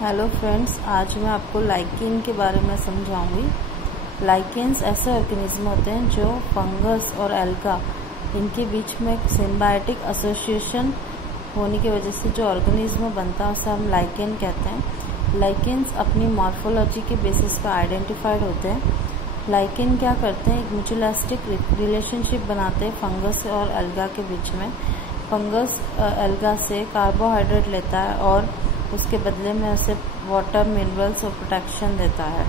Hello friends, आज मैं आपको लाइकेन के बारे में समझाऊंगी। लाइकेन्स ऐसे ऑर्गेनिज्म होते हैं जो फंगस और एल्गा इनके बीच में एक सिम्बायोटिक एसोसिएशन होने की वजह से जो ऑर्गेनिज्म बनता है उसे हम लाइकेन कहते हैं। लाइकेन्स अपनी मॉर्फोलॉजी के बेसिस पर आइडेंटिफाइड होते हैं। लाइकेन क्या करते हैं, एक म्यूचुअलिस्टिक रिलेशनशिप बनाते हैं फंगस और एल्गा के बीच में। फंगस एल्गा से कार्बोहाइड्रेट लेता है और उसके बदले में उसे वाटर, मिनरल्स और प्रोटेक्शन देता है।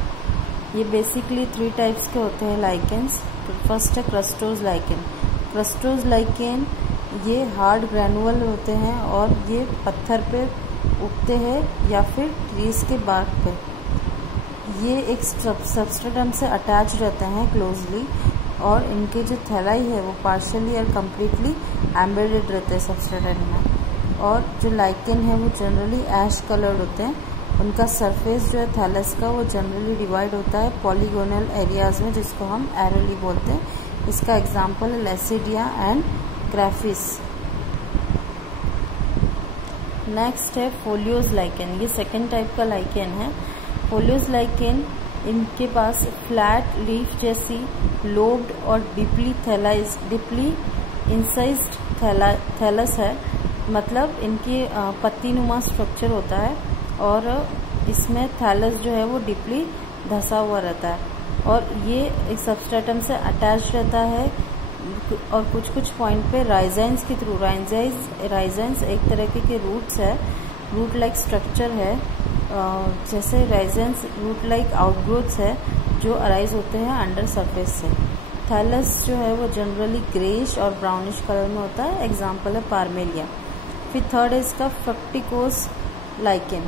ये बेसिकली 3 टाइप्स के होते हैं लाइकेन्स। फर्स्ट है क्रस्टोज लाइकेन। क्रस्टोज लाइकेन ये हार्ड ग्रैनुअल होते हैं और ये पत्थर पे उगते हैं या फिर ट्रीज के बाग पे। ये एक सबस्ट्रेटम से अटैच रहते हैं क्लोजली और इनके जो थैलाई है वो पार्शियली और कम्प्लीटली एम्बेडेड रहते हैं सबस्ट्रेटम में। और जो लाइकेन है वो जनरली ऐश कलर्ड होते हैं। उनका सरफेस जो है थैलस का वो जनरली डिवाइड होता है पॉलीगोनल एरियाज में, जिसको हम एरोली बोलते हैं। इसका एग्जांपल है लेसिडिया एंड ग्राफिस। नेक्स्ट है फोलियोज लाइकेन। ये सेकेंड टाइप का लाइकेन है। फोलियोज लाइकेन इनके पास फ्लैट लीफ जैसी लोब्ड और डीपली इंसाइज्ड थैलस है, मतलब इनकी पत्तीनुमा स्ट्रक्चर होता है और इसमें थैलस जो है वो डीपली धंसा हुआ रहता है और ये एक सबस्ट्रेटम से अटैच रहता है और कुछ पॉइंट पे राइजेंस के थ्रू राइजेंस एक तरह के रूट्स है, रूट लाइक स्ट्रक्चर है। जैसे राइजेंस रूट लाइक आउटग्रोथ्स है जो अराइज होते हैं अंडर सरफेस से। थैलस जो है वो जनरली ग्रेइश और ब्राउनिश कलर में होता है। एग्जाम्पल है पार्मेलिया। फिर थर्ड है इसका फ्रुक्टिकोज लाइकेन।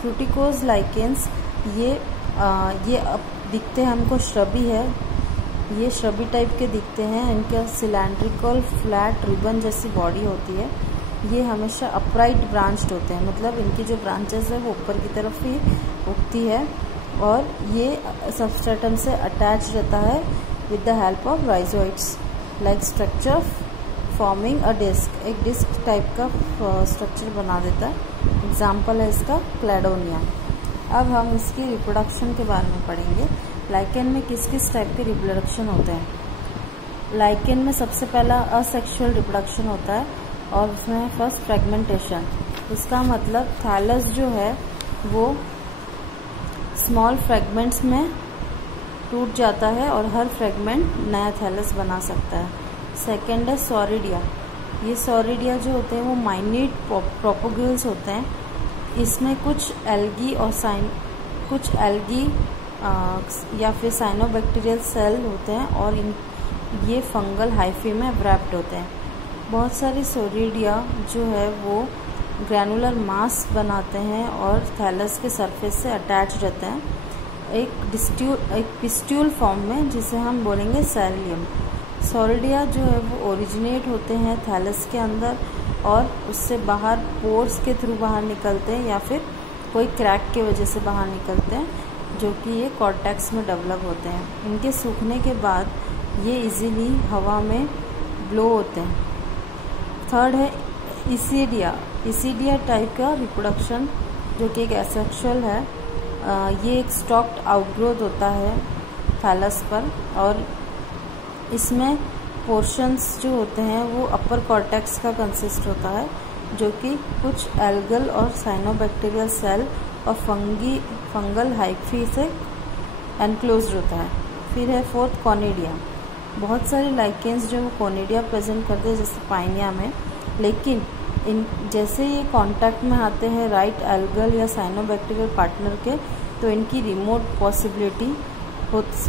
फ्रूटिकोज लाइकेन्स ये अब दिखते हैं हमको श्रबी है। ये श्रबी टाइप के दिखते हैं। इनका सिलेंड्रिकल फ्लैट रिबन जैसी बॉडी होती है। ये हमेशा अपराइट ब्रांच्ड होते हैं, मतलब इनकी जो ब्रांचेस है वो ऊपर की तरफ ही उगती है और ये सबस्ट्रेटम से अटैच रहता है with the help of rhizoids like structure forming a disc. एक डिस्क टाइप का स्ट्रक्चर बना देता है। एग्जाम्पल है इसका क्लैडोनिया। अब हम इसकी रिप्रोडक्शन के बारे में पढ़ेंगे। लाइकेन में किस टाइप के रिप्रोडक्शन होते हैं। लाइकेन में सबसे पहला असेक्सुअल रिप्रोडक्शन होता है और उसमें है फर्स्ट फ्रेगमेंटेशन। इसका मतलब थैलस जो है वो स्मॉल फ्रेगमेंट्स में टूट जाता है और हर फ्रेगमेंट नया थैलस बना सकता है। सेकेंड है सॉरिडिया। ये सॉरिडिया जो होते हैं वो माइन्यूट प्रोपोगल्स होते हैं। इसमें कुछ एल्गी या फिर साइनोबैक्टीरियल सेल होते हैं और ये फंगल हाइफी में व्रैप्ड होते हैं। बहुत सारी सॉरिडिया जो है वो ग्रैनुलर मास बनाते हैं और थैलस के सरफेस से अटैच रहते हैं एक पिस्ट्यूल फॉर्म में, जिसे हम बोलेंगे सैलियम। सॉरिडिया जो है वो ओरिजिनेट होते हैं थैलस के अंदर और उससे बाहर पोर्स के थ्रू बाहर निकलते हैं या फिर कोई क्रैक की वजह से बाहर निकलते हैं, जो कि ये कॉर्टेक्स में डेवलप होते हैं। इनके सूखने के बाद ये इजीली हवा में ब्लो होते हैं। थर्ड है इसीडिया टाइप का रिप्रोडक्शन, जो कि एक एसेक्सुअल है। ये एक स्टॉक्ड आउटग्रोथ होता है थैलस पर और इसमें पोर्शंस जो होते हैं वो अपर कॉर्टेक्स का कंसिस्ट होता है, जो कि कुछ एल्गल और साइनोबैक्टीरियल सेल और फंगल हाइफी से एनक्लोज्ड होता है। फिर है फोर्थ कॉनिडिया। बहुत सारे लाइकेन्स जो वो कॉनिडिया प्रेजेंट करते हैं जैसे पाइनिया में, लेकिन जैसे ये कांटेक्ट में आते हैं राइट एल्गल या साइनोबैक्टीरियल पार्टनर के, तो इनकी रिमोट पॉसिबिलिटी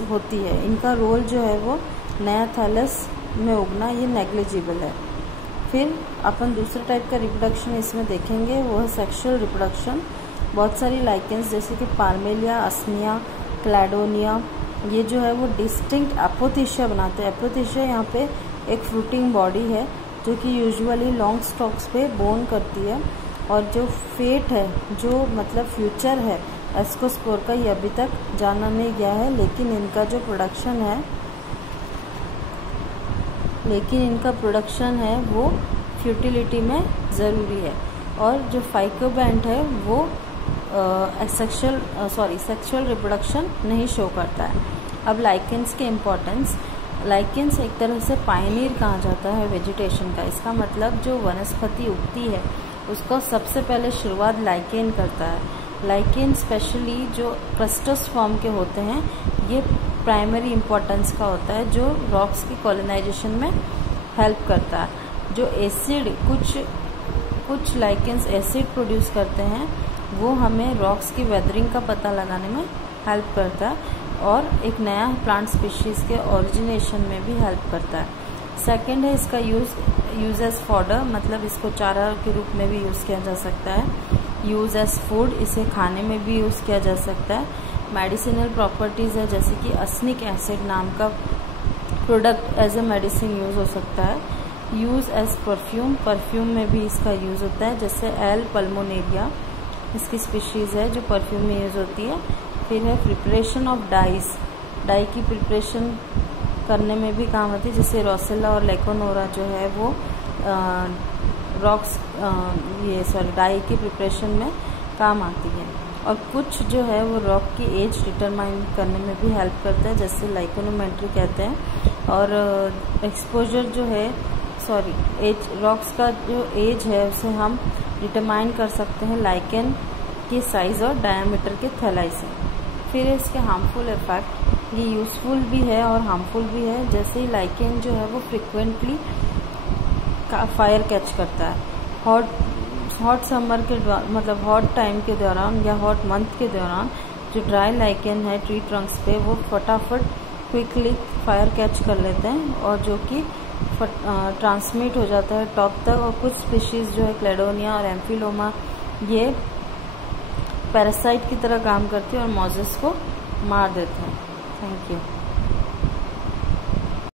होती है। इनका रोल जो है वो नया थैलस में उगना ये नेग्लिजिबल है। फिर अपन दूसरे टाइप का रिप्रोडक्शन इसमें देखेंगे, वो है सेक्सुअल रिप्रोडक्शन। बहुत सारी लाइकेन्स जैसे कि पार्मेलिया, अस्मिया, क्लैडोनिया, ये जो है वो डिस्टिंक्ट एपोथीशिया बनाते हैं। एपोथीशिया यहाँ पे एक फ्रूटिंग बॉडी है जो कि यूजुअली लॉन्ग स्टॉक्स पे बोर्न करती है और जो फेट है, जो मतलब फ्यूचर है एस्कोस्पोर का, ये अभी तक जाना नहीं गया है, लेकिन इनका प्रोडक्शन है वो फ्यूटिलिटी में ज़रूरी है। और जो फाइकोबैंड है वो सेक्सुअल रिप्रोडक्शन नहीं शो करता है। अब लाइकेंस के इम्पोर्टेंस, लाइकेंस एक तरह से पायनियर कहा जाता है वेजिटेशन का। इसका मतलब जो वनस्पति उगती है उसको सबसे पहले शुरुआत लाइकेन करता है। लाइकेन स्पेशली जो क्रस्टस फॉर्म के होते हैं, ये प्राइमरी इम्पोर्टेंस का होता है जो रॉक्स की कॉलोनाइजेशन में हेल्प करता है। जो एसिड, कुछ लाइकेंस एसिड प्रोड्यूस करते हैं, वो हमें रॉक्स की वेदरिंग का पता लगाने में हेल्प करता है और एक नया प्लांट स्पीशीज़ के ओरिजिनेशन में भी हेल्प करता है। सेकंड है इसका यूज़ एज फॉडर, मतलब इसको चारा के रूप में भी यूज़ किया जा सकता है। यूज़ एज फूड, इसे खाने में भी यूज़ किया जा सकता है। मेडिसिनल प्रॉपर्टीज़ है, जैसे कि असनिक एसिड नाम का product as a medicine use हो सकता है। यूज़ एज परफ्यूम, परफ्यूम में भी इसका यूज़ होता है, जैसे एल पल्मोनेरिया इसकी स्पीशीज़ है जो परफ्यूम में यूज़ होती है। फिर है प्रिपरेशन ऑफ डाइज, डाई की प्रिपरेशन करने में भी काम आती है, जैसे रोसेला और लेकोनोरा जो है वो डाई की प्रिपरेशन में काम आती है। और कुछ जो है वो रॉक की एज डिटरमाइन करने में भी हेल्प करता है, जैसे लाइकोनोमेट्री कहते हैं। और एक्सपोजर जो है एज, रॉक्स का जो एज है उसे हम डिटरमाइन कर सकते हैं लाइकेन के साइज और डायमीटर के थैलाई से। फिर इसके हार्मफुल इफेक्ट, ये यूज़फुल भी है और हार्मफुल भी है। जैसे ही लाइकेन जो है वो फ्रिक्वेंटली फायर कैच करता है। हॉट समर के मतलब हॉट टाइम के दौरान या हॉट मंथ के दौरान जो ड्राई लाइकेन है ट्री ट्रंक्स पे, वो फटाफट क्विकली फायर कैच कर लेते हैं और जो कि ट्रांसमिट हो जाता है टॉप तक। और कुछ स्पीशीज़ जो है क्लेडोनिया और एम्फिलोमा, ये पैरासाइट की तरह काम करती है और मॉजेस को मार देते हैं। Thank you.